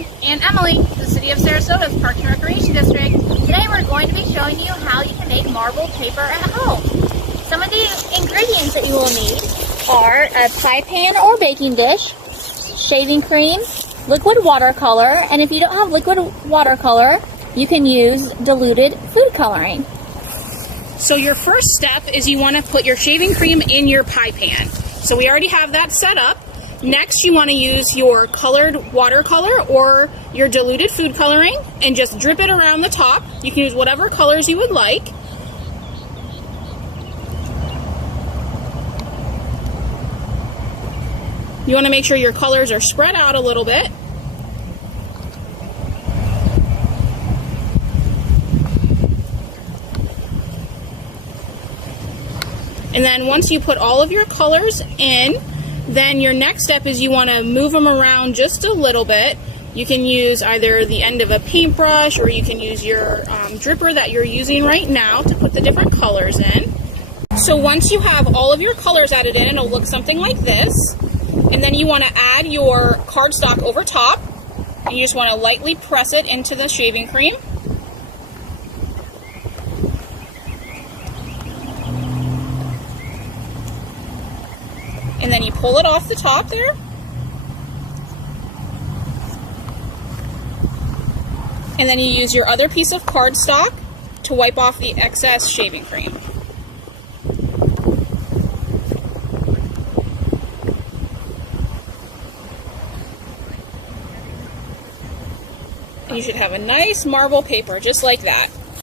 Emily. And Emily, the City of Sarasota's Parks and Recreation District. Today we're going to be showing you how you can make marble paper at home. Some of the ingredients that you will need are a pie pan or baking dish, shaving cream, liquid watercolor, and if you don't have liquid watercolor, you can use diluted food coloring. So your first step is you want to put your shaving cream in your pie pan. So we already have that set up. Next, you want to use your colored watercolor or your diluted food coloring and just drip it around the top. You can use whatever colors you would like. You want to make sure your colors are spread out a little bit. And then once you put all of your colors in, then your next step is you want to move them around just a little bit. You can use either the end of a paintbrush or you can use your dripper that you're using right now to put the different colors in. So once you have all of your colors added in, it'll look something like this. And then you want to add your cardstock over top. And you just want to lightly press it into the shaving cream. And then you pull it off the top there. And then you use your other piece of cardstock to wipe off the excess shaving cream. And you should have a nice marble paper just like that.